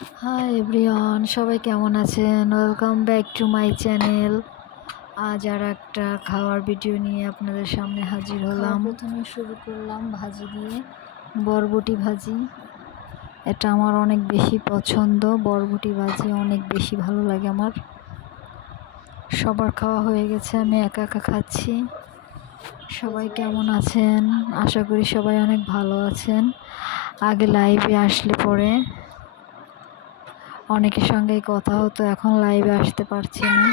Hi everyone, সবাই কেমন আছেন? Welcome back to my channel. আজ আর একটা খাওয়ার ভিডিও নিয়ে আপনাদের সামনে হাজির হলাম। প্রথমে শুরু করলাম ভাজি দিয়ে, বরবটি ভাজি। এটা আমার অনেক বেশি পছন্দ, বরবটি ভাজি অনেক বেশি ভালো লাগে আমার। সবার খাওয়া হয়ে গেছে, আমি একা একা খাচ্ছি। সবাই কেমন আছেন? আশা করি সবাই অনেক ভালো আছেন। আগে লাইভে আসলে পরে অনেকের সঙ্গেই কথা হতো, এখন লাইভে আসতে পারছি না।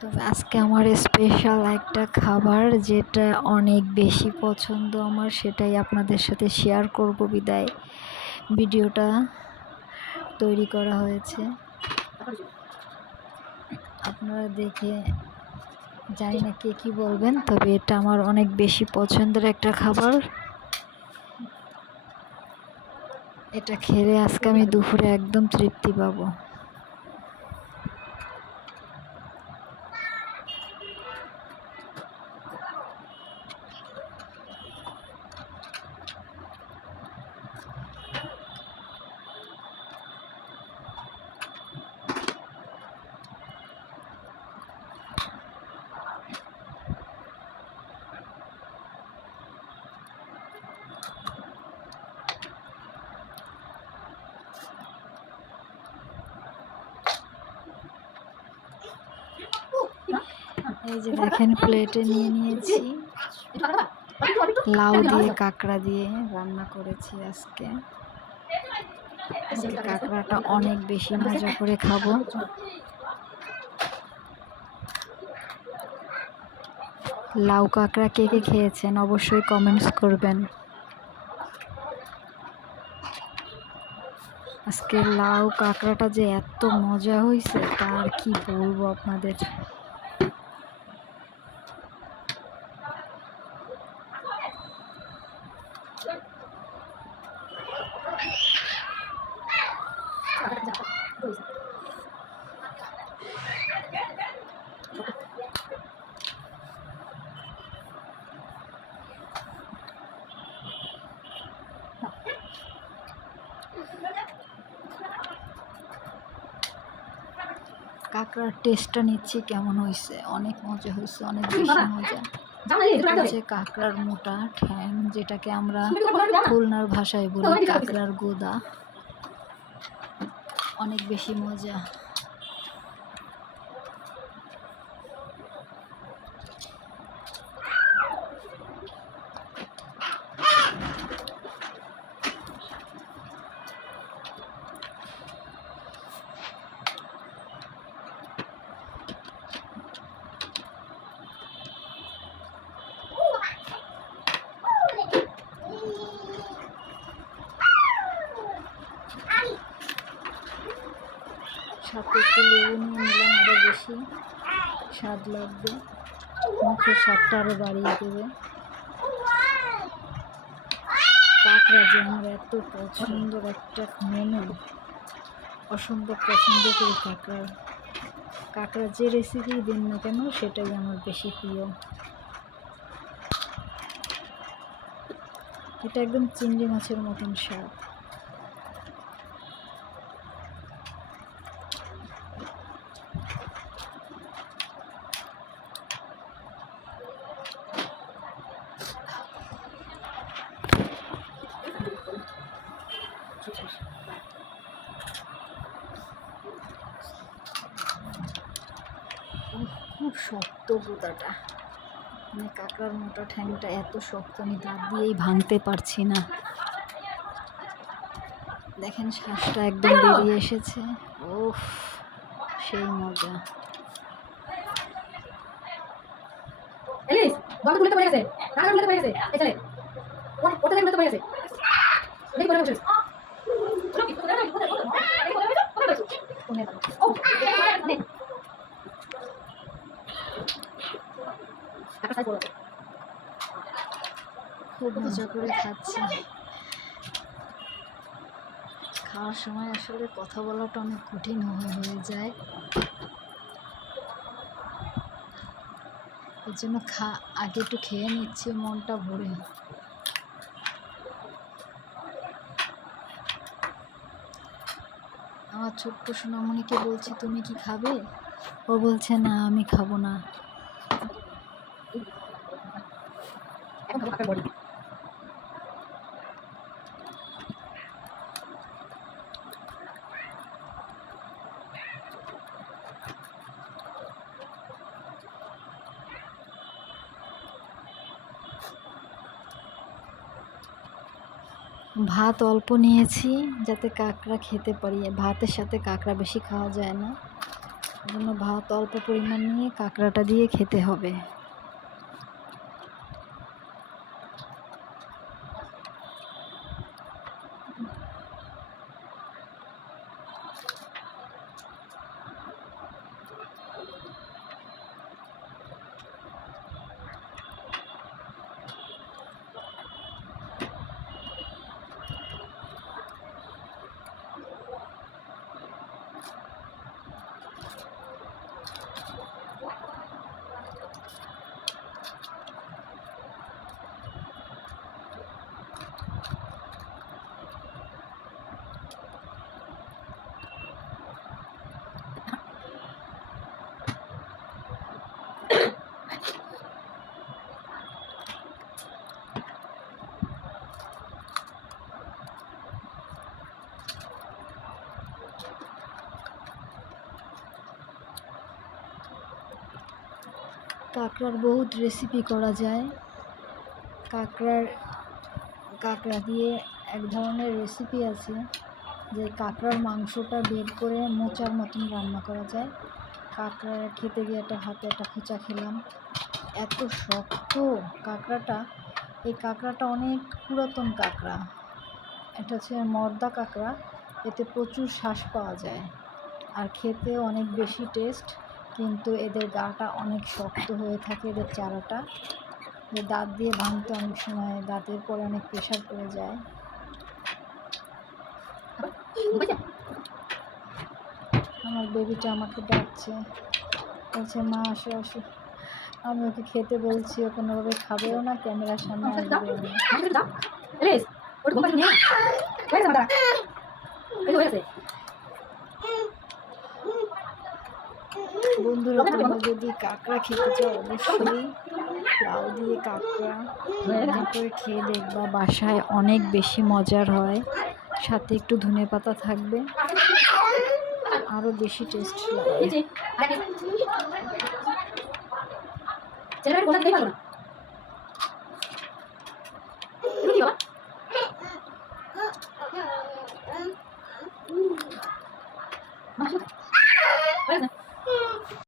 তবে আজকে আমার স্পেশাল একটা খাবার, যেটা অনেক বেশি পছন্দ আমার, সেটাই আপনাদের সাথে শেয়ার করব বিদায় ভিডিওটা তৈরি করা হয়েছে। আপনারা দেখে জানি না কে কী বলবেন, তবে এটা আমার অনেক বেশি পছন্দের একটা খাবার। এটা খেলে আজকে আমি দুপুরে একদম তৃপ্তি পাবো। এই যে দেখেন, প্লেটে নিয়ে নিয়েছি। লাউ দিয়ে কাঁকড়া দিয়ে রান্না করেছি আজকে। কাঁকড়াটা অনেক বেশি মজা করে খাবো। লাউ কাঁকড়া কে কে খেয়েছেন অবশ্যই কমেন্টস করবেন। আজকে লাউ কাঁকড়াটা যে এত মজা হয়েছে তা আর কি বলবো আপনাদের। কাঁকড়ার টেস্টটা নিচ্ছি কেমন হয়েছে। অনেক মজা হয়েছে, অনেক বেশি মজা। যে কাঁকড়ার মোটা ঠ্যাং, যেটাকে আমরা খুলনার ভাষায় বলি কাঁকড়ার গোদা, অনেক বেশি মজা। সাথে একটু লেবু নিয়ে নিলাম, আরও বেশি স্বাদ লাগবে, মুখের স্বাদটা আরও বাড়িয়ে দেবে। কাঁকড়া যে আমার এত পছন্দের একটা মেনু, অসম্ভব পছন্দ করি কাঁকড়া যে রেসিপি দিন না কেন সেটাই আমার বেশি প্রিয়। এটা একদম চিংড়ি মাছের মতন স্বাদ। খুব শক্ত গোদাটা, মানে কাঁকড়ার মোটা ঠ্যাংটা এত শক্ত, আমি দাঁত দিয়েই ভাঙতে পারছি না। দেখেন শ্বাসটা একদম বেরিয়ে এসেছে। ওফ, সেই মজা। খুব মজা করে খাচ্ছি। খাওয়া খাওয়ার সময় আসলে কথা বলাটা অনেক কঠিন হয়ে যায়, এর জন্য আগে একটু খেয়ে নিচ্ছি মনটা ভরে। আমার ছোট্ট সোনামণিকে বলছি তুমি কি খাবে, ও বলছে না আমি খাবো না। ভাত অল্প নিয়েছি যাতে কাঁকড়া খেতে পারি, ভাতের সাথে কাঁকড়া বেশি খাওয়া যায় না, এই জন্য ভাত অল্প পরিমাণ নিয়ে কাঁকড়াটা দিয়ে খেতে হবে। কাঁকড়ার বহুত রেসিপি করা যায়। কাঁকড়া দিয়ে এক ধরনের রেসিপি আছে যে কাঁকড়ার মাংসটা বের করে মোচার মতন রান্না করা যায়। কাঁকড়া খেতে গিয়ে হাতে একটা খোঁচা খেলাম, এত শক্ত কাঁকড়াটা। এই কাঁকড়াটা অনেক পুরাতন কাঁকড়া, এটা হচ্ছে মর্দা কাঁকড়া, এতে প্রচুর শ্বাস পাওয়া যায় আর খেতে অনেক বেশি টেস্ট, কিন্তু এদের গাটা অনেক শক্ত হয়ে থাকে, এদের চারাটা যে দাঁত দিয়ে ভাঙতে অনেক সময় দাঁতের পরে অনেক প্রেশার পড়ে যায়। আমার বেবিটা আমাকে ডাকছে, বলছে মা আসো আসো। আমি ওকে খেতে বলছি, ও কোনোভাবে খাবেও না, ক্যামেরার সামনে আসবেও না। বন্ধুরা তোমরা যদি কাঁকড়া খেতে চাও অবশ্যই লাউ দিয়ে কাঁকড়া রান্না করে খেয়ে দেখবা, বাসায় অনেক বেশি মজার হয়, সাথে একটু ধনেপাতা থাকবে, আরো বেশি টেস্ট লাগে।